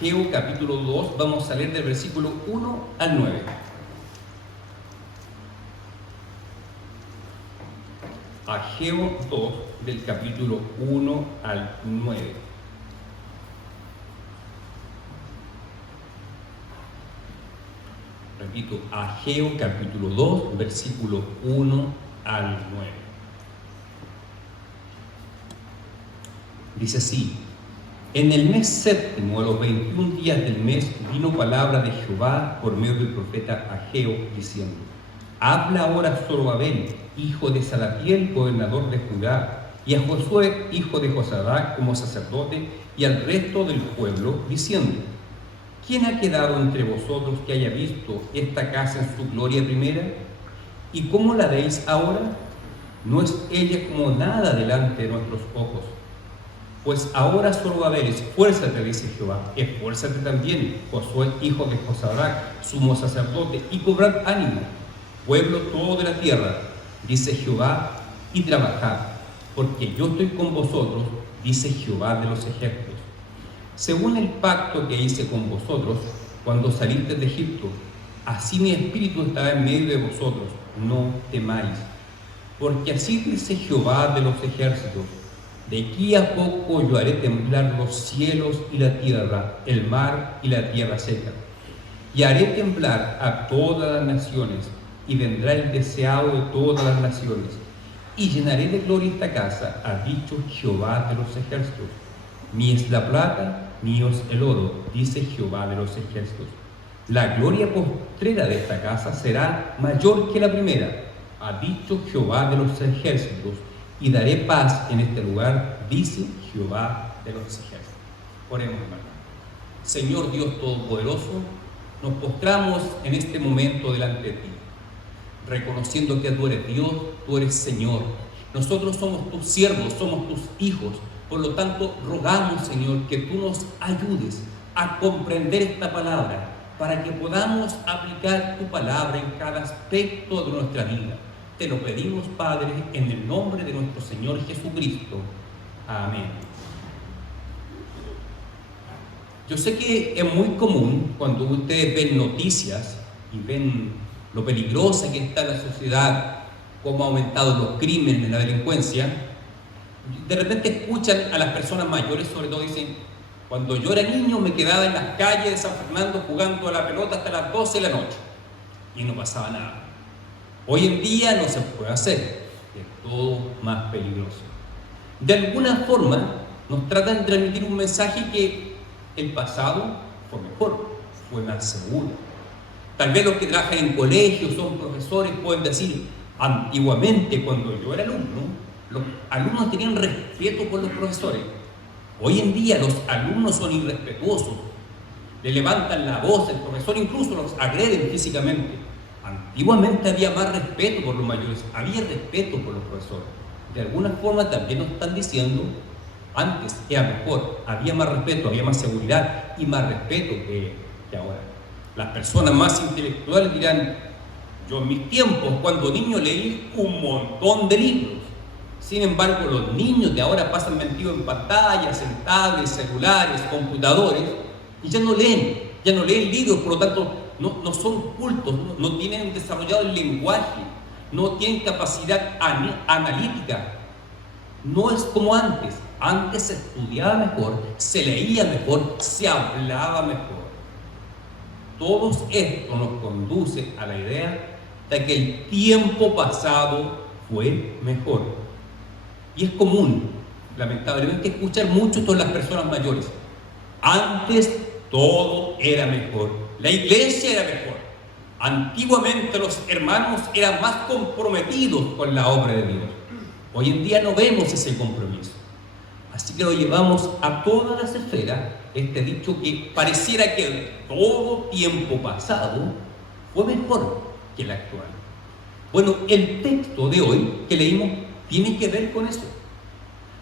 Ageo capítulo 2, vamos a leer del versículo 1 al 9. Ageo 2, del capítulo 1 al 9. Repito, Ageo capítulo 2, versículo 1 al 9. Dice así: en el mes séptimo, a los 21 días del mes, vino palabra de Jehová por medio del profeta Ageo, diciendo: habla ahora a Zorobabel, hijo de Salatiel, gobernador de Judá, y a Josué, hijo de Josadac, como sacerdote, y al resto del pueblo, diciendo: ¿quién ha quedado entre vosotros que haya visto esta casa en su gloria primera? ¿Y cómo la veis ahora? ¿No es ella como nada delante de nuestros ojos? Pues ahora, Zorobabel, esfuérzate, dice Jehová, esfuérzate también, Josué, hijo de Josadac, sumo sacerdote, y cobrad ánimo, pueblo todo de la tierra, dice Jehová, y trabajad, porque yo estoy con vosotros, dice Jehová de los ejércitos. Según el pacto que hice con vosotros cuando salisteis de Egipto, así mi espíritu estará en medio de vosotros, no temáis. Porque así dice Jehová de los ejércitos: de aquí a poco yo haré temblar los cielos y la tierra, el mar y la tierra seca. Y haré temblar a todas las naciones, y vendrá el deseado de todas las naciones. Y llenaré de gloria esta casa, ha dicho Jehová de los ejércitos. Ni es la plata, ni es el oro, dice Jehová de los ejércitos. La gloria postrera de esta casa será mayor que la primera, ha dicho Jehová de los ejércitos. Y daré paz en este lugar, dice Jehová de los ejércitos. Oremos, hermano. Señor Dios Todopoderoso, nos postramos en este momento delante de ti, reconociendo que tú eres Dios, tú eres Señor. Nosotros somos tus siervos, somos tus hijos. Por lo tanto, rogamos, Señor, que tú nos ayudes a comprender esta palabra, para que podamos aplicar tu palabra en cada aspecto de nuestra vida. Te lo pedimos, Padre, en el nombre de nuestro Señor Jesucristo. Amén. Yo sé que es muy común cuando ustedes ven noticias y ven lo peligrosa que está la sociedad, cómo ha aumentado los crímenes, la delincuencia. De repente escuchan a las personas mayores, sobre todo dicen: cuando yo era niño me quedaba en las calles de San Fernando jugando a la pelota hasta las 12 de la noche y no pasaba nada. Hoy en día no se puede hacer, es todo más peligroso. De alguna forma nos tratan de transmitir un mensaje que el pasado fue mejor, fue más seguro. Tal vez los que trabajan en colegios, son profesores, pueden decir: antiguamente, cuando yo era alumno, los alumnos tenían respeto por los profesores. Hoy en día los alumnos son irrespetuosos, le levantan la voz, el profesor incluso los agreden físicamente. Antiguamente había más respeto por los mayores, había respeto por los profesores. De alguna forma también nos están diciendo: antes era mejor, había más respeto, había más seguridad y más respeto que ahora. Las personas más intelectuales dirán: yo en mis tiempos, cuando niño, leí un montón de libros. Sin embargo, los niños de ahora pasan metidos en pantallas, en tablets, celulares, computadores, y ya no leen libros, por lo tanto no son cultos, no tienen desarrollado el lenguaje, no tienen capacidad analítica. No es como antes. Antes se estudiaba mejor, se leía mejor, se hablaba mejor. Todo esto nos conduce a la idea de que el tiempo pasado fue mejor. Y es común, lamentablemente, escuchar mucho esto en las personas mayores. Antes todo era mejor, la iglesia era mejor. Antiguamente los hermanos eran más comprometidos con la obra de Dios. Hoy en día no vemos ese compromiso. Así que lo llevamos a todas las esferas, este dicho que pareciera que todo tiempo pasado fue mejor que el actual. Bueno, el texto de hoy que leímos tiene que ver con eso.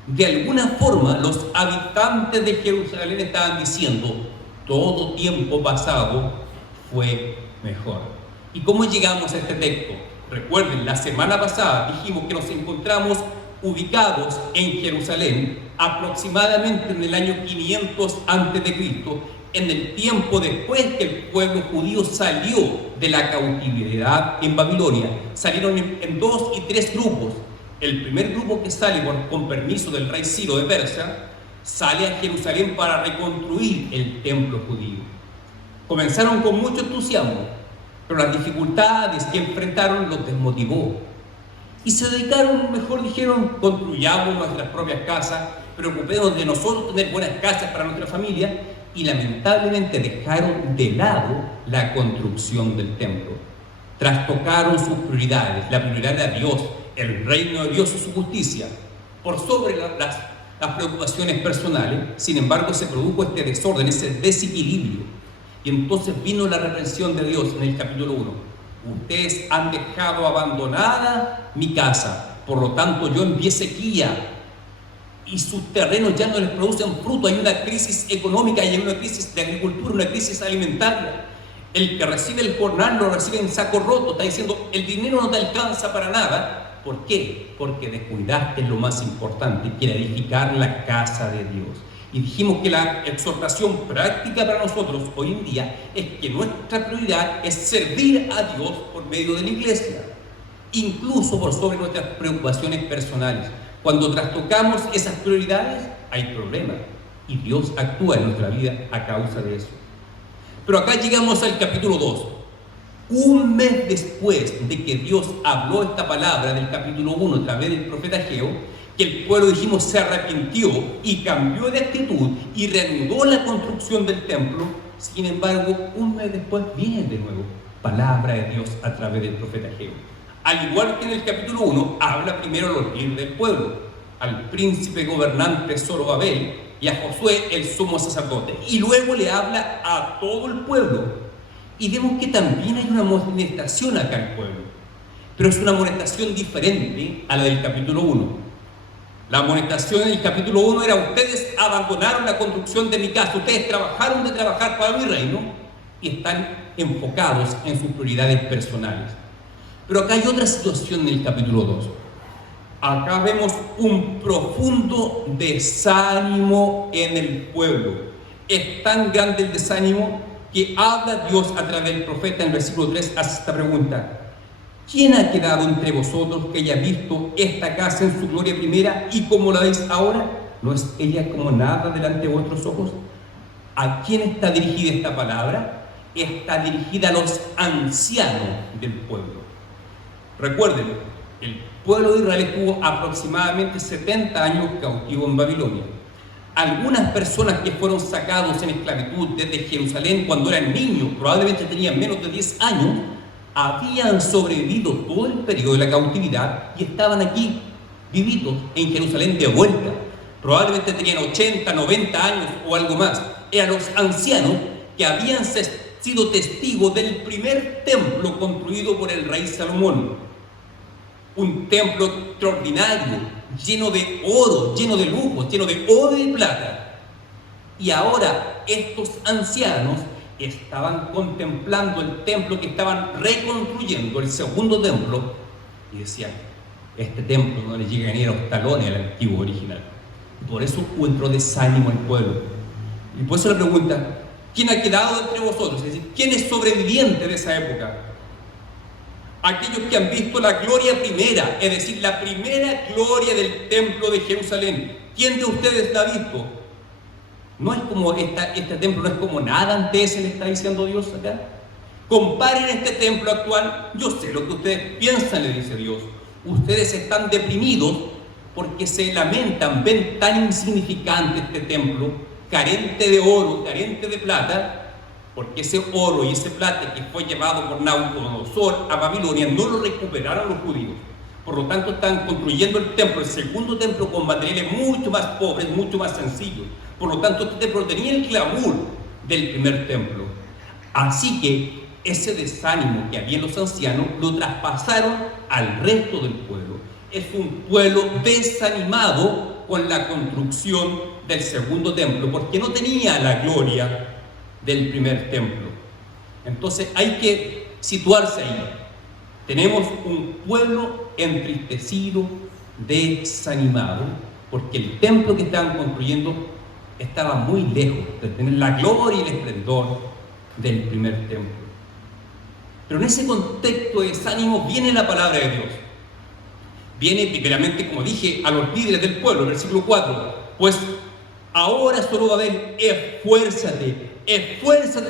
De alguna forma, los habitantes de Jerusalén estaban diciendo: todo tiempo pasado fue mejor. ¿Y cómo llegamos a este texto? Recuerden, la semana pasada dijimos que nos encontramos ubicados en Jerusalén aproximadamente en el año 500 a.C., en el tiempo después que el pueblo judío salió de la cautividad en Babilonia. Salieron en 2 y 3 grupos. El primer grupo que sale con permiso del rey Ciro de Persia, sale a Jerusalén para reconstruir el templo judío. Comenzaron con mucho entusiasmo, pero las dificultades que enfrentaron los desmotivó. Y se dedicaron, mejor dijeron, construyamos nuestras propias casas, preocupémonos de nosotros tener buenas casas para nuestra familia, y lamentablemente dejaron de lado la construcción del templo. Trastocaron sus prioridades, la prioridad era Dios, el reino de Dios y su justicia, por sobre las preocupaciones personales. Sin embargo, se produjo este desorden, ese desequilibrio. Y entonces vino la reprensión de Dios en el capítulo 1. Ustedes han dejado abandonada mi casa, por lo tanto yo envié sequía y sus terrenos ya no les producen fruto. Hay una crisis económica, hay una crisis de agricultura, una crisis alimentaria. El que recibe el jornal lo recibe en saco roto, está diciendo el dinero no te alcanza para nada. ¿Por qué? Porque descuidaste lo más importante, que era edificar la casa de Dios. Y dijimos que la exhortación práctica para nosotros hoy en día es que nuestra prioridad es servir a Dios por medio de la iglesia, incluso por sobre nuestras preocupaciones personales. Cuando trastocamos esas prioridades, hay problemas y Dios actúa en nuestra vida a causa de eso. Pero acá llegamos al capítulo 2. Un mes después de que Dios habló esta palabra del capítulo 1 a través del profeta Ageo, que el pueblo, dijimos, se arrepintió y cambió de actitud y reanudó la construcción del templo. Sin embargo, un mes después viene de nuevo palabra de Dios a través del profeta Ageo. Al igual que en el capítulo 1, habla primero a los líderes del pueblo, al príncipe gobernante Zorobabel y a Josué, el sumo sacerdote, y luego le habla a todo el pueblo. Y vemos que también hay una amonestación acá al pueblo, pero es una amonestación diferente a la del capítulo 1. La amonestación en el capítulo 1 era: ustedes abandonaron la construcción de mi casa, ustedes trabajaron de trabajar para mi reino y están enfocados en sus prioridades personales. Pero acá hay otra situación en el capítulo 2. Acá vemos un profundo desánimo en el pueblo. Es tan grande el desánimo que habla Dios a través del profeta en el versículo 3, hace esta pregunta: ¿quién ha quedado entre vosotros que haya visto esta casa en su gloria primera y como la veis ahora? ¿No es ella como nada delante de vuestros ojos? ¿A quién está dirigida esta palabra? Está dirigida a los ancianos del pueblo. Recuerden, el pueblo de Israel estuvo aproximadamente 70 años cautivo en Babilonia. Algunas personas que fueron sacados en esclavitud desde Jerusalén cuando eran niños, probablemente tenían menos de 10 años, habían sobrevivido todo el periodo de la cautividad y estaban aquí vivitos en Jerusalén de vuelta. Probablemente tenían 80, 90 años o algo más. Eran los ancianos que habían sido testigos del primer templo construido por el rey Salomón. Un templo extraordinario, lleno de oro, lleno de lujos, lleno de oro y plata. Y ahora estos ancianos estaban contemplando el templo que estaban reconstruyendo, el segundo templo, y decían: este templo no le llega ni a los talones al antiguo original. Por eso entró desánimo al pueblo. Y por eso la pregunta: ¿quién ha quedado entre vosotros? Es decir, ¿quién es sobreviviente de esa época? Aquellos que han visto la gloria primera, es decir, la primera gloria del templo de Jerusalén. ¿Quién de ustedes la ha visto? No es como este templo, no es como nada ante ese, le está diciendo Dios acá. Comparen este templo actual. Yo sé lo que ustedes piensan, le dice Dios. Ustedes están deprimidos porque se lamentan, ven tan insignificante este templo, carente de oro, carente de plata, porque ese oro y ese plata que fue llevado por Nabucodonosor a Babilonia no lo recuperaron los judíos. Por lo tanto, están construyendo el templo, el segundo templo, con materiales mucho más pobres, mucho más sencillos. Por lo tanto, este templo tenía el glamour del primer templo. Así que ese desánimo que había en los ancianos lo traspasaron al resto del pueblo. Es un pueblo desanimado con la construcción del segundo templo, porque no tenía la gloria del primer templo. Entonces hay que situarse ahí. Tenemos un pueblo entristecido, desanimado, porque el templo que estaban construyendo estaba muy lejos de tener la gloria y el esplendor del primer templo. Pero en ese contexto de desánimo viene la palabra de Dios. Viene primeramente, como dije, a los líderes del pueblo, versículo 4. Pues ahora solo va a haber, esfuérzate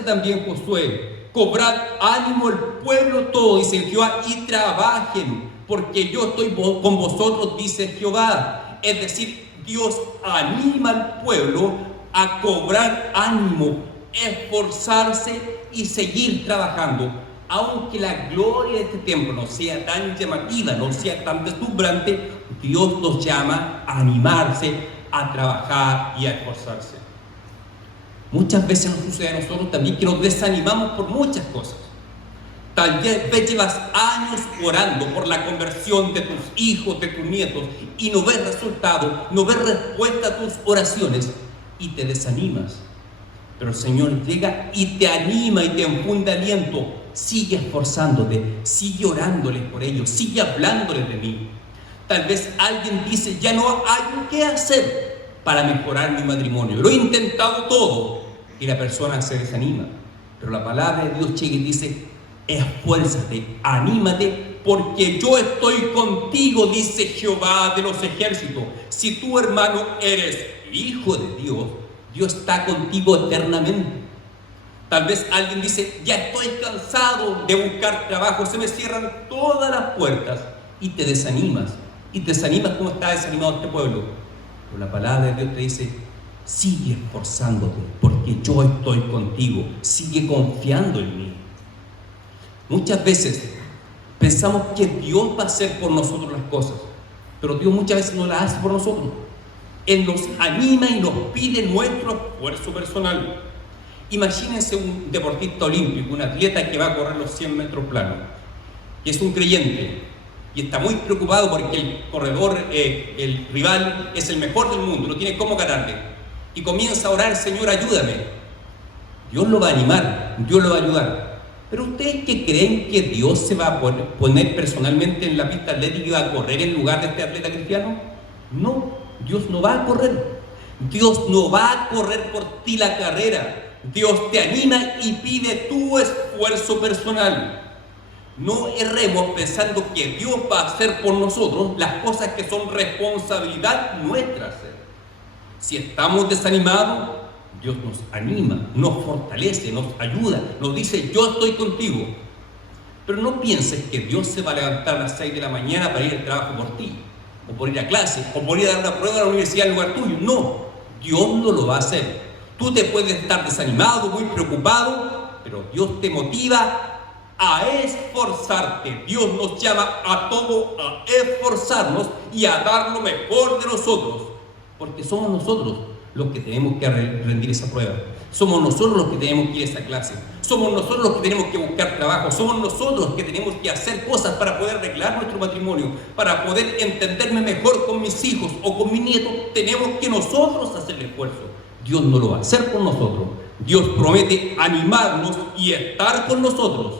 también, Josué. Cobrad ánimo el pueblo todo, dice Jehová, y trabajen, porque yo estoy con vosotros, dice Jehová. Es decir, Dios anima al pueblo a cobrar ánimo, esforzarse y seguir trabajando. Aunque la gloria de este templo no sea tan llamativa, no sea tan deslumbrante, Dios nos llama a animarse, a trabajar y a esforzarse. Muchas veces nos sucede a nosotros también que nos desanimamos por muchas cosas. Tal vez llevas años orando por la conversión de tus hijos, de tus nietos, y no ves resultado, no ves respuesta a tus oraciones y te desanimas. Pero el Señor llega y te anima y te infunde aliento. Sigue esforzándote, sigue orándoles por ellos, sigue hablándoles de mí. Tal vez alguien dice, ya no hay qué hacer para mejorar mi matrimonio. Lo he intentado todo. Y la persona se desanima. Pero la palabra de Dios llega y dice, esfuérzate, anímate, porque yo estoy contigo, dice Jehová de los ejércitos. Si tú, hermano, eres hijo de Dios, Dios está contigo eternamente. Tal vez alguien dice, ya estoy cansado de buscar trabajo, se me cierran todas las puertas, y te desanimas. Y te desanimas como está desanimado este pueblo. Pero la palabra de Dios te dice, sigue esforzándote, porque yo estoy contigo, sigue confiando en mí. Muchas veces pensamos que Dios va a hacer por nosotros las cosas, pero Dios muchas veces no las hace por nosotros. Él nos anima y nos pide nuestro esfuerzo personal. Imagínense un deportista olímpico, un atleta que va a correr los 100 metros planos, que es un creyente y está muy preocupado porque el corredor, el rival, es el mejor del mundo, no tiene cómo ganarle, y comienza a orar, Señor, ayúdame. Dios lo va a animar, Dios lo va a ayudar. Pero ¿ustedes qué creen que Dios se va a poner personalmente en la pista atlética y va a correr en lugar de este atleta cristiano? No, Dios no va a correr. Dios no va a correr por ti la carrera. Dios te anima y pide tu esfuerzo personal. No erremos pensando que Dios va a hacer por nosotros las cosas que son responsabilidad nuestra hacer. Si estamos desanimados, Dios nos anima, nos fortalece, nos ayuda, nos dice, yo estoy contigo. Pero no pienses que Dios se va a levantar a las 6 de la mañana para ir al trabajo por ti, o por ir a clase, o por ir a dar una prueba a la universidad en lugar tuyo. No, Dios no lo va a hacer. Tú te puedes estar desanimado, muy preocupado, pero Dios te motiva a esforzarte. Dios nos llama a todos a esforzarnos y a dar lo mejor de nosotros, porque somos nosotros los que tenemos que rendir esa prueba. Somos nosotros los que tenemos que ir a esa clase. Somos nosotros los que tenemos que buscar trabajo. Somos nosotros los que tenemos que hacer cosas para poder arreglar nuestro matrimonio, para poder entenderme mejor con mis hijos o con mis nietos. Tenemos que nosotros hacer el esfuerzo. Dios no lo va a hacer por nosotros. Dios promete animarnos y estar con nosotros.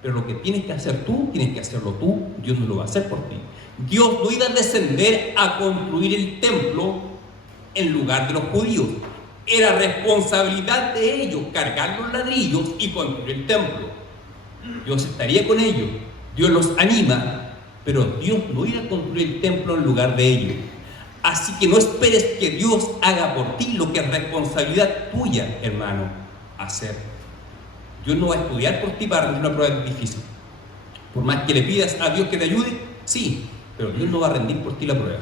Pero lo que tienes que hacer tú, tienes que hacerlo tú. Dios no lo va a hacer por ti. Dios no iba a descender a construir el templo en lugar de los judíos. Era responsabilidad de ellos cargar los ladrillos y construir el templo. Dios estaría con ellos. Dios los anima, pero Dios no iba a construir el templo en lugar de ellos. Así que no esperes que Dios haga por ti lo que es responsabilidad tuya, hermano, hacer. Dios no va a estudiar por ti para rendir una prueba difícil. Por más que le pidas a Dios que te ayude, sí, pero Dios no va a rendir por ti la prueba.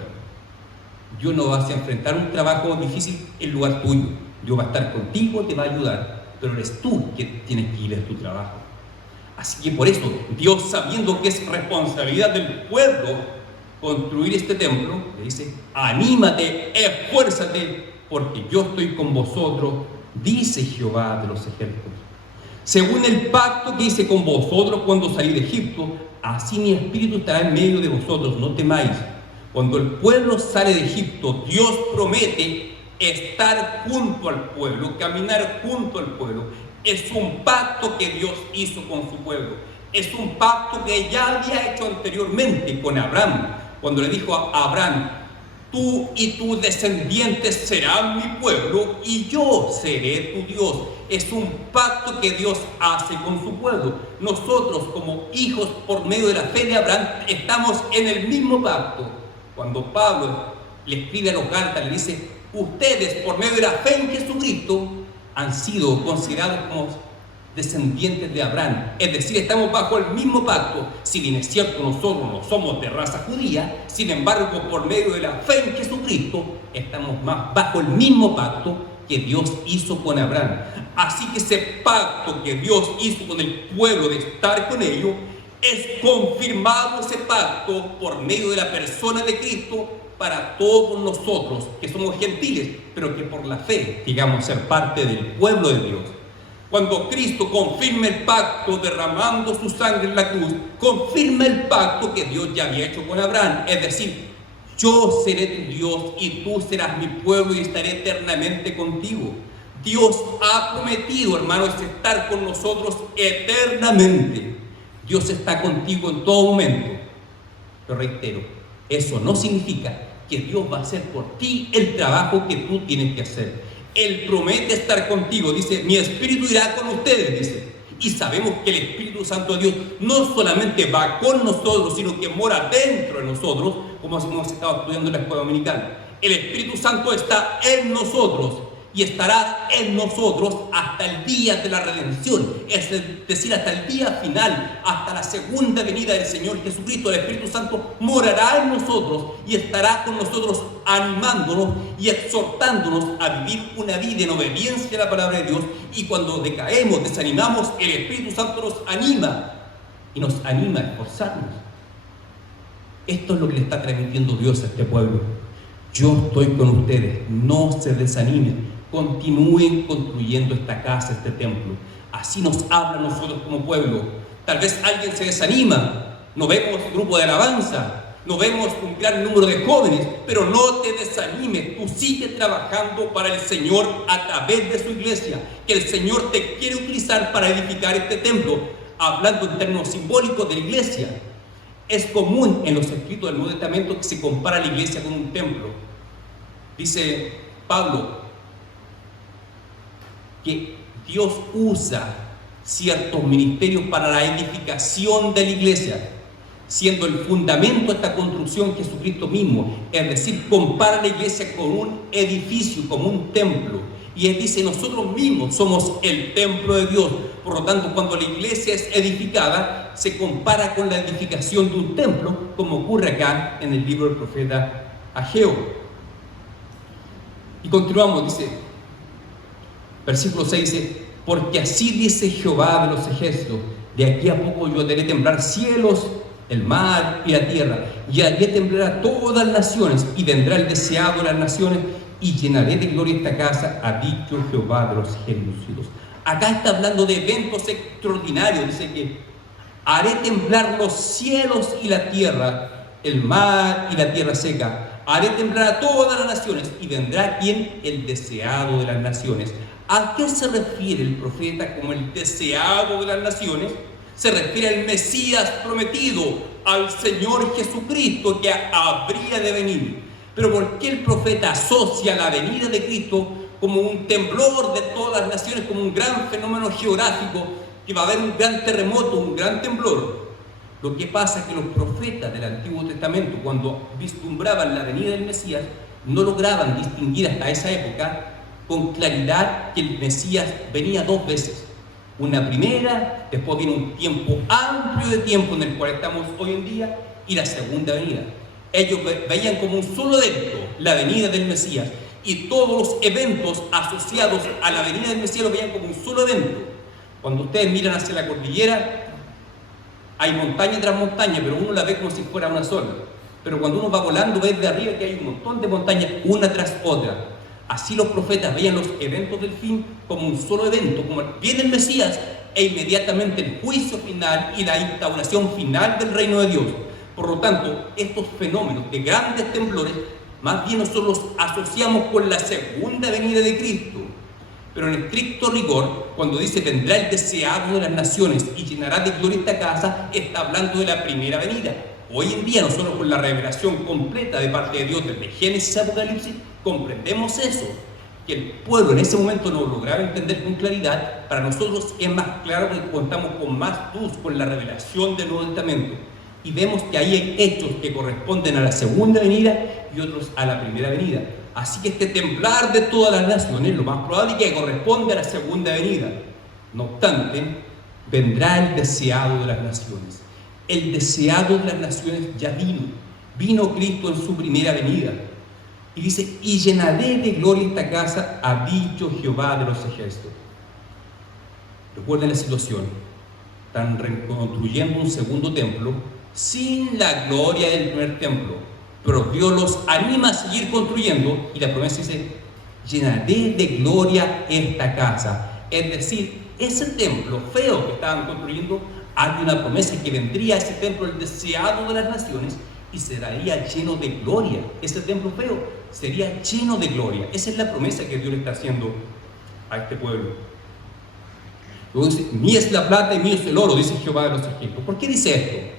Dios no va a enfrentar un trabajo difícil en lugar tuyo. Dios va a estar contigo, te va a ayudar, pero eres tú que tienes que ir a tu trabajo. Así que por eso, Dios, sabiendo que es responsabilidad del pueblo construir este templo, le dice, anímate, esfuérzate, porque yo estoy con vosotros, dice Jehová de los ejércitos. Según el pacto que hice con vosotros cuando salí de Egipto, así mi espíritu estará en medio de vosotros, no temáis. Cuando el pueblo sale de Egipto, Dios promete estar junto al pueblo, caminar junto al pueblo. Es un pacto que Dios hizo con su pueblo. Es un pacto que ya había hecho anteriormente con Abraham, cuando le dijo a Abraham, tú y tus descendientes serán mi pueblo y yo seré tu Dios. Es un pacto que Dios hace con su pueblo. Nosotros, como hijos por medio de la fe de Abraham, estamos en el mismo pacto. Cuando Pablo le escribe a los Gálatas, le dice: ustedes, por medio de la fe en Jesucristo, han sido considerados como descendientes de Abraham. Es decir, estamos bajo el mismo pacto. Si bien es cierto, nosotros no somos de raza judía, sin embargo, por medio de la fe en Jesucristo, estamos más bajo el mismo pacto que Dios hizo con Abraham. Así que ese pacto que Dios hizo con el pueblo de estar con ellos, es confirmado ese pacto por medio de la persona de Cristo para todos nosotros que somos gentiles, pero que por la fe llegamos a ser parte del pueblo de Dios. Cuando Cristo confirma el pacto derramando su sangre en la cruz, confirma el pacto que Dios ya había hecho con Abraham, es decir, yo seré tu Dios y tú serás mi pueblo y estaré eternamente contigo. Dios ha prometido, hermanos, estar con nosotros eternamente. Dios está contigo en todo momento. Lo reitero, eso no significa que Dios va a hacer por ti el trabajo que tú tienes que hacer. Él promete estar contigo, dice: mi espíritu irá con ustedes, dice. Y sabemos que el Espíritu Santo de Dios no solamente va con nosotros, sino que mora dentro de nosotros, como hemos estado estudiando en la escuela dominical. El Espíritu Santo está en nosotros y estará en nosotros hasta el día de la redención, es decir, hasta el día final, hasta la segunda venida del Señor Jesucristo. El Espíritu Santo morará en nosotros y estará con nosotros animándonos y exhortándonos a vivir una vida en obediencia a la palabra de Dios. Y cuando decaemos, desanimamos, el Espíritu Santo nos anima y nos anima a esforzarnos. Esto es lo que le está transmitiendo Dios a este pueblo. Yo estoy con ustedes, no se desanimen. Continúen construyendo esta casa, este templo. Así nos habla a nosotros como pueblo. Tal vez alguien se desanima, no vemos un grupo de alabanza, no vemos un gran número de jóvenes, pero no te desanimes. Tú sigue trabajando para el Señor a través de su iglesia, que el Señor te quiere utilizar para edificar este templo. Hablando en términos simbólicos de la iglesia, es común en los escritos del Nuevo Testamento que se compara la iglesia con un templo. Dice Pablo que Dios usa ciertos ministerios para la edificación de la iglesia, siendo el fundamento de esta construcción Jesucristo mismo. Es decir, compara la iglesia con un edificio, como un templo. Y él dice: nosotros mismos somos el templo de Dios. Por lo tanto, cuando la iglesia es edificada, se compara con la edificación de un templo, como ocurre acá en el libro del profeta Ageo. Y continuamos, dice, versículo 6 dice: porque así dice Jehová de los ejércitos, de aquí a poco yo haré temblar cielos, el mar y la tierra, y haré temblar a todas las naciones, y vendrá el deseado de las naciones, y llenaré de gloria esta casa, ha dicho Jehová de los ejércitos. Acá está hablando de eventos extraordinarios. Dice que haré temblar los cielos y la tierra, el mar y la tierra seca. Haré temblar a todas las naciones, y vendrá quien, el deseado de las naciones. ¿A qué se refiere el profeta como el deseado de las naciones? Se refiere al Mesías prometido, al Señor Jesucristo que habría de venir. Pero ¿por qué el profeta asocia la venida de Cristo como un temblor de todas las naciones, como un gran fenómeno geográfico, que va a haber un gran terremoto, un gran temblor? Lo que pasa es que los profetas del Antiguo Testamento, cuando vislumbraban la venida del Mesías, no lograban distinguir hasta esa época con claridad que el Mesías venía dos veces. Una primera, después viene un tiempo amplio de tiempo en el cual estamos hoy en día, y la segunda venida. Ellos veían como un solo evento la venida del Mesías, y todos los eventos asociados a la venida del Mesías lo veían como un solo evento. Cuando ustedes miran hacia la cordillera, hay montaña tras montaña, pero uno la ve como si fuera una sola. Pero cuando uno va volando, ve de arriba que hay un montón de montañas, una tras otra. Así los profetas veían los eventos del fin como un solo evento, como viene el Mesías e inmediatamente el juicio final y la instauración final del reino de Dios. Por lo tanto, estos fenómenos de grandes temblores, más bien nosotros los asociamos con la segunda venida de Cristo. Pero en estricto rigor, cuando dice vendrá el deseado de las naciones y llenará de gloria esta casa, está hablando de la primera venida. Hoy en día nosotros con la revelación completa de parte de Dios desde Génesis a Apocalipsis comprendemos eso, que el pueblo en ese momento no lograba entender con claridad. Para nosotros es más claro que contamos con más luz con la revelación del Nuevo Testamento, y vemos que ahí hay hechos que corresponden a la segunda venida y otros a la primera venida. Así que este templar de todas las naciones, lo más probable es que corresponde a la segunda venida. No obstante, vendrá el deseado de las naciones. El deseado de las naciones ya vino Cristo en su primera venida. Y dice, y llenaré de gloria esta casa, ha dicho Jehová de los ejércitos. Recuerden la situación, están reconstruyendo un segundo templo sin la gloria del primer templo, pero Dios los anima a seguir construyendo, y la promesa dice, llenaré de gloria esta casa. Es decir, ese templo feo que estaban construyendo, hay una promesa que vendría a ese templo, el deseado de las naciones, y sería lleno de gloria. Ese templo feo sería lleno de gloria. Esa es la promesa que Dios le está haciendo a este pueblo. Luego dice, mía es la plata y mío es el oro, dice Jehová de los ejércitos. ¿Por qué dice esto?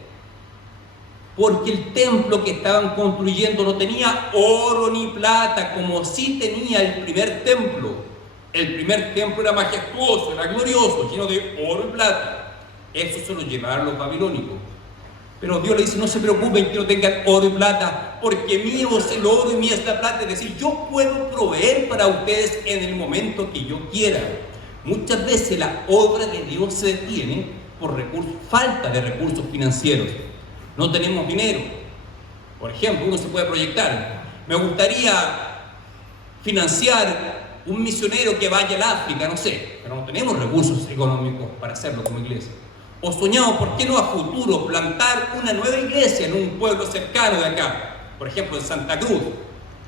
Porque el templo que estaban construyendo no tenía oro ni plata, como sí tenía el primer templo. El primer templo era majestuoso, era glorioso, lleno de oro y plata. Eso se lo llevaron los babilónicos. Pero Dios le dice, no se preocupen que no tengan oro y plata, porque mío es el oro y mía es la plata. Es decir, yo puedo proveer para ustedes en el momento que yo quiera. Muchas veces la obra de Dios se detiene por falta de recursos financieros. No tenemos dinero. Por ejemplo, uno se puede proyectar. Me gustaría financiar un misionero que vaya al África, no sé, pero no tenemos recursos económicos para hacerlo como iglesia. O soñamos, ¿por qué no a futuro plantar una nueva iglesia en un pueblo cercano de acá? Por ejemplo, en Santa Cruz.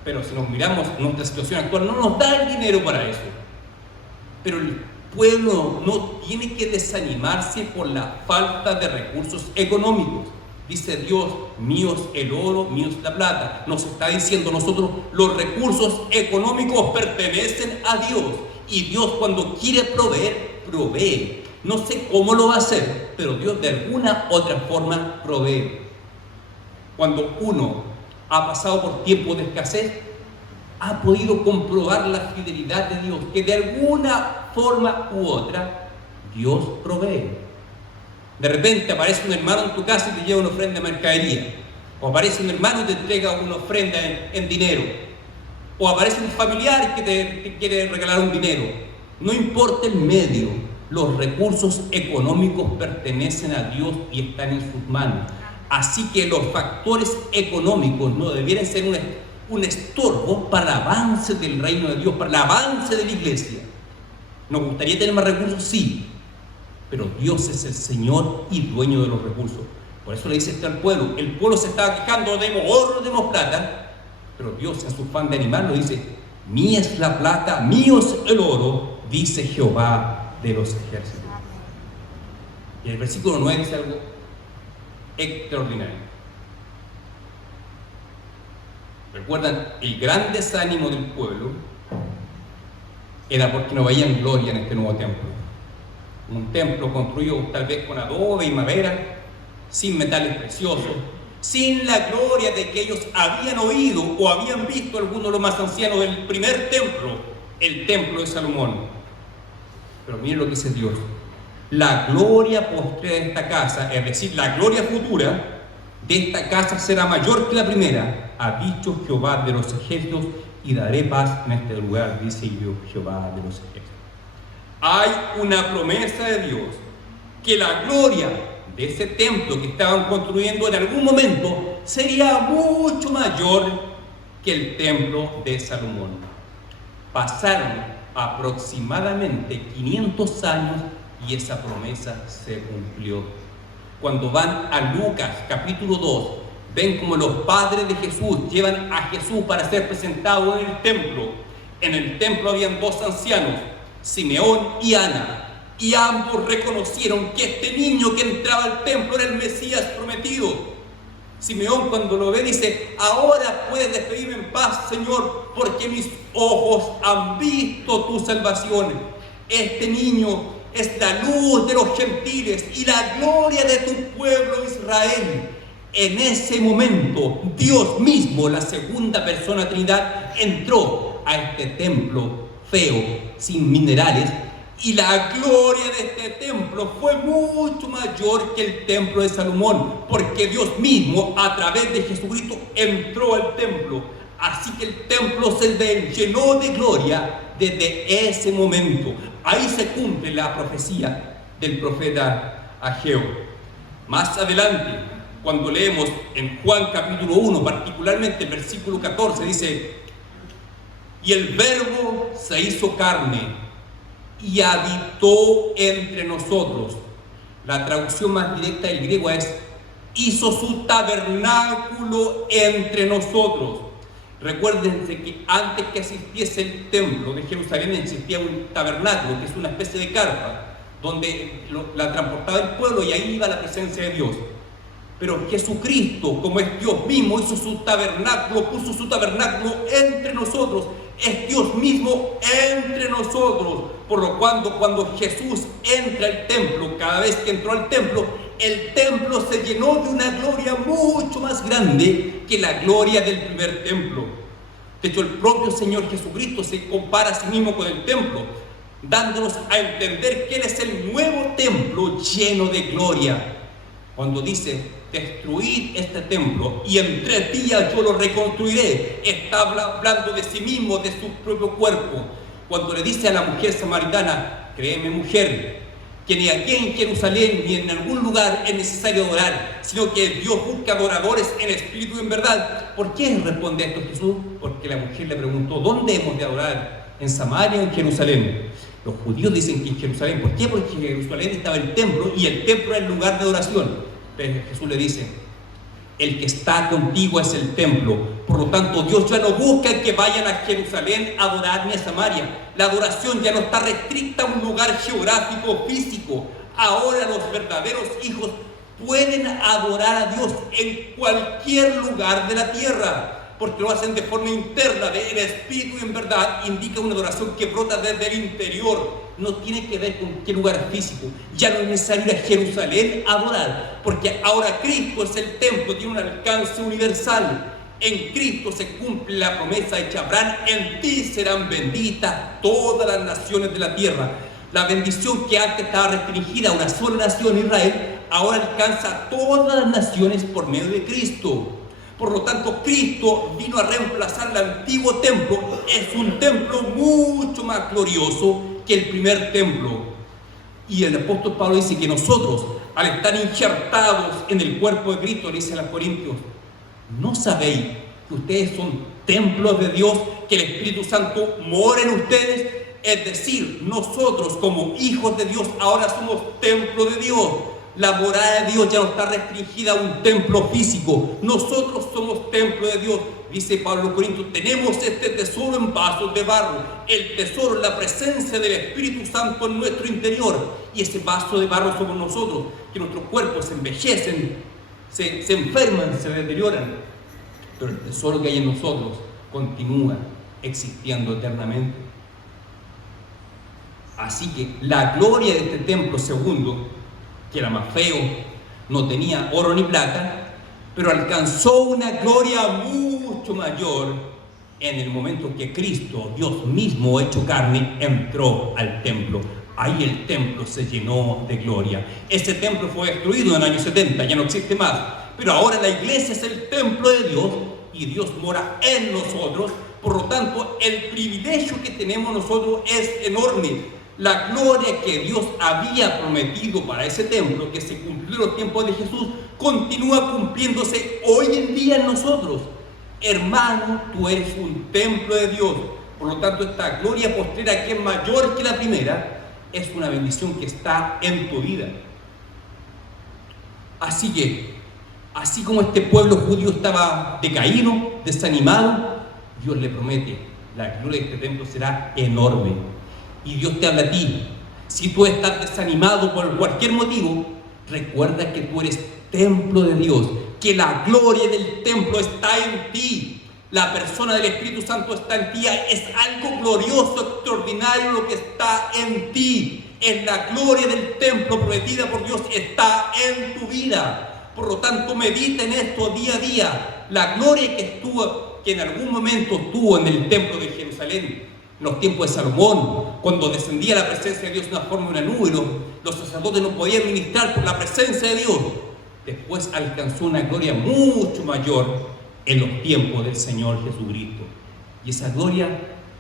Pero si nos miramos nuestra situación actual, no nos da el dinero para eso. Pero el pueblo no tiene que desanimarse por la falta de recursos económicos. Dice Dios, mío es el oro, mío es la plata. Nos está diciendo nosotros, los recursos económicos pertenecen a Dios. Y Dios cuando quiere proveer, provee. No sé cómo lo va a hacer, pero Dios de alguna otra forma provee. Cuando uno ha pasado por tiempos de escasez, ha podido comprobar la fidelidad de Dios, que de alguna forma u otra Dios provee. De repente aparece un hermano en tu casa y te lleva una ofrenda de mercadería, o aparece un hermano y te entrega una ofrenda en dinero, o aparece un familiar que te quiere regalar un dinero. No importa el medio, los recursos económicos pertenecen a Dios y están en sus manos. Así que los factores económicos no debieran ser un estorbo para el avance del reino de Dios, para el avance de la iglesia. ¿Nos gustaría tener más recursos? Sí, pero Dios es el Señor y dueño de los recursos. Por eso le dice esto al pueblo. El pueblo se estaba quejando, no tenemos oro, no tenemos plata, pero Dios en su afán de animarlo dice, mía es la plata, mío es el oro, dice Jehová de los ejércitos. Y el versículo 9 dice algo extraordinario. ¿Recuerdan? El gran desánimo del pueblo era porque no veían gloria en este nuevo templo. Un templo construido tal vez con adobe y madera, sin metales preciosos, sin la gloria de que ellos habían oído o habían visto algunos de los más ancianos del primer templo, el templo de Salomón. Pero miren lo que dice Dios. La gloria postrera de esta casa, es decir, la gloria futura de esta casa será mayor que la primera, ha dicho Jehová de los ejércitos, y daré paz en este lugar, dice Jehová de los ejércitos. Hay una promesa de Dios que la gloria de ese templo que estaban construyendo en algún momento sería mucho mayor que el templo de Salomón. Pasaron aproximadamente 500 años y esa promesa se cumplió. Cuando van a Lucas capítulo 2, ven como los padres de Jesús llevan a Jesús para ser presentado en el templo. En el templo habían dos ancianos, Simeón y Ana, y ambos reconocieron que este niño que entraba al templo era el Mesías prometido. Simeón cuando lo ve dice, ahora puedes despedirme en paz, Señor, porque mis ojos han visto tu salvación. Este niño es la luz de los gentiles y la gloria de tu pueblo Israel. En ese momento, Dios mismo, la segunda persona Trinidad, entró a este templo feo, sin minerales, y la gloria de este templo fue mucho mayor que el templo de Salomón, porque Dios mismo, a través de Jesucristo, entró al templo. Así que el templo se llenó de gloria desde ese momento. Ahí se cumple la profecía del profeta Ageo. Más adelante, cuando leemos en Juan capítulo 1, particularmente el versículo 14, dice: y el Verbo se hizo carne y habitó entre nosotros. La traducción más directa del griego es: hizo su tabernáculo entre nosotros. Recuérdense que antes que existiese el templo de Jerusalén existía un tabernáculo, que es una especie de carpa, donde la transportaba el pueblo y ahí iba la presencia de Dios. Pero Jesucristo, como es Dios mismo, hizo su tabernáculo, puso su tabernáculo entre nosotros. Es Dios mismo entre nosotros. Por lo cuando Jesús entra al templo, cada vez que entró al templo, el templo se llenó de una gloria mucho más grande que la gloria del primer templo. De hecho, el propio Señor Jesucristo se compara a sí mismo con el templo, dándonos a entender que Él es el nuevo templo lleno de gloria. Cuando dice: destruid este templo y en 3 días yo lo reconstruiré, está hablando de sí mismo, de su propio cuerpo. Cuando le dice a la mujer samaritana: créeme, mujer, que ni aquí en Jerusalén ni en algún lugar es necesario adorar, sino que Dios busca adoradores en espíritu y en verdad. ¿Por qué responde esto Jesús? Porque la mujer le preguntó: ¿dónde hemos de adorar? ¿En Samaria o en Jerusalén? Los judíos dicen que en Jerusalén. ¿Por qué? Porque en Jerusalén estaba el templo y el templo era el lugar de adoración. Pero Jesús le dice: el que está contigo es el templo. Por lo tanto, Dios ya no busca que vayan a Jerusalén a adorar ni a Samaria. La adoración ya no está restricta a un lugar geográfico o físico. Ahora los verdaderos hijos pueden adorar a Dios en cualquier lugar de la tierra, porque lo hacen de forma interna, en espíritu y en verdad. Indica una adoración que brota desde el interior. No tiene que ver con qué lugar físico. Ya no es necesario ir a Jerusalén a adorar, porque ahora Cristo es el templo, tiene un alcance universal. En Cristo se cumple la promesa hecha a Abraham: en ti serán benditas todas las naciones de la tierra. La bendición que antes estaba restringida a una sola nación, Israel, ahora alcanza a todas las naciones por medio de Cristo. Por lo tanto, Cristo vino a reemplazar el antiguo templo. Es un templo mucho más glorioso que el primer templo. Y el apóstol Pablo dice que nosotros, al estar injertados en el cuerpo de Cristo, le dice a los corintios: ¿no sabéis que ustedes son templos de Dios, que el Espíritu Santo mora en ustedes? Es decir, nosotros como hijos de Dios ahora somos templo de Dios. La morada de Dios ya no está restringida a un templo físico. Nosotros somos templo de Dios. Dice Pablo a los Corintios: tenemos este tesoro en vasos de barro. El tesoro es la presencia del Espíritu Santo en nuestro interior. Y ese vaso de barro somos nosotros, que nuestros cuerpos se envejecen, se enferman, se deterioran. Pero el tesoro que hay en nosotros continúa existiendo eternamente. Así que la gloria de este templo segundo, que era más feo, no tenía oro ni plata, pero alcanzó una gloria mucho mayor en el momento que Cristo, Dios mismo hecho carne, entró al templo. Ahí el templo se llenó de gloria. Ese templo fue destruido en el año 70, ya no existe más. Pero ahora la iglesia es el templo de Dios y Dios mora en nosotros. Por lo tanto, el privilegio que tenemos nosotros es enorme. La gloria que Dios había prometido para ese templo, que se cumplió en los tiempos de Jesús, continúa cumpliéndose hoy en día en nosotros. Hermano, tú eres un templo de Dios. Por lo tanto, esta gloria postrera, que es mayor que la primera, es una bendición que está en tu vida. Así que, así como este pueblo judío estaba decaído, desanimado, Dios le promete: la gloria de este templo será enorme. Y Dios te habla a ti. Si tú estás desanimado por cualquier motivo, recuerda que tú eres templo de Dios, que la gloria del templo está en ti. La persona del Espíritu Santo está en ti. Es algo glorioso, extraordinario lo que está en ti. Es la gloria del templo prometida por Dios, está en tu vida. Por lo tanto, medita en esto día a día. La gloria que en algún momento estuvo en el templo de Jerusalén, en los tiempos de Salomón, cuando descendía la presencia de Dios en la forma de una nube, los sacerdotes no podían ministrar por la presencia de Dios. Después alcanzó una gloria mucho mayor en los tiempos del Señor Jesucristo. Y esa gloria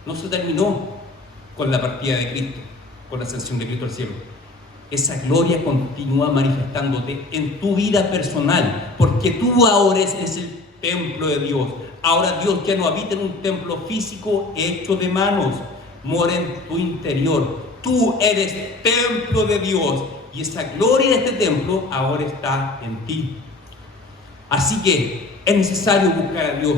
no se terminó con la partida de Cristo, con la ascensión de Cristo al cielo. Esa gloria continúa manifestándote en tu vida personal, porque tú ahora eres el templo de Dios. Ahora Dios ya no habita en un templo físico hecho de manos, mora en tu interior. Tú eres templo de Dios y esa gloria de este templo ahora está en ti. Así que es necesario buscar a Dios.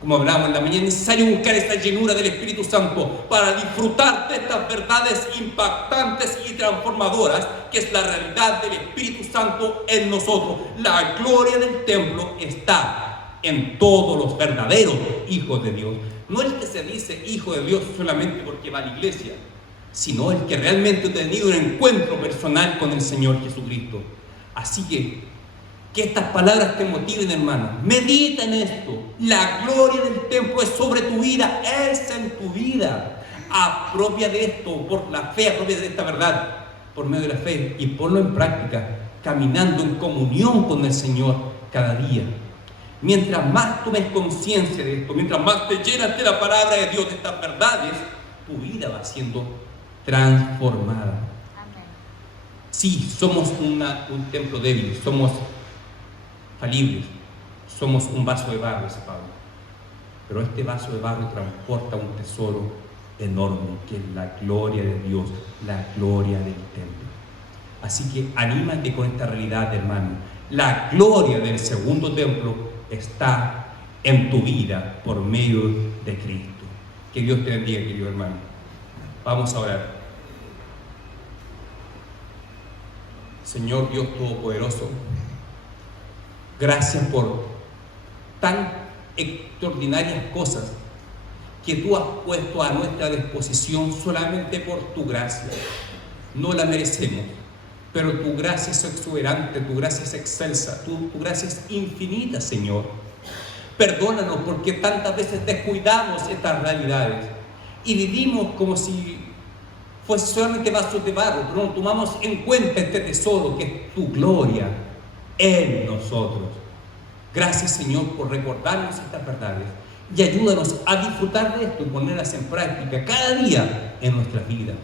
Como hablamos en la mañana, es necesario buscar esta llenura del Espíritu Santo para disfrutar de estas verdades impactantes y transformadoras, que es la realidad del Espíritu Santo en nosotros. La gloria del templo está en todos los verdaderos hijos de Dios. No el que se dice hijo de Dios solamente porque va a la iglesia, sino el que realmente ha tenido un encuentro personal con el Señor Jesucristo. Así que estas palabras te motiven, hermano. Medita en esto. La gloria del templo es sobre tu vida, es en tu vida. Apropia de esto por la fe, apropia de esta verdad por medio de la fe y ponlo en práctica, caminando en comunión con el Señor cada día. Mientras más tomes conciencia de esto, mientras más te llenas de la palabra de Dios, de estas verdades, tu vida va siendo transformada. Sí, somos un templo débil, somos falibles, somos un vaso de barro, dice Pablo, pero este vaso de barro transporta un tesoro enorme, que es la gloria de Dios, la gloria del templo. Así que anímate con esta realidad, hermano. La gloria del segundo templo está en tu vida por medio de Cristo. Que Dios te bendiga, querido hermano. Vamos a orar. Señor Dios Todopoderoso, gracias por tan extraordinarias cosas que tú has puesto a nuestra disposición solamente por tu gracia. No la merecemos, pero tu gracia es exuberante, tu gracia es excelsa, tu gracia es infinita, Señor. Perdónanos porque tantas veces descuidamos estas realidades y vivimos como si fuese solamente vasos de barro, pero no tomamos en cuenta este tesoro que es tu gloria en nosotros. Gracias, Señor, por recordarnos estas verdades y ayúdanos a disfrutar de esto y ponerlas en práctica cada día en nuestras vidas.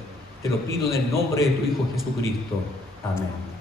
Te lo pido en el nombre de tu Hijo Jesucristo. Amén.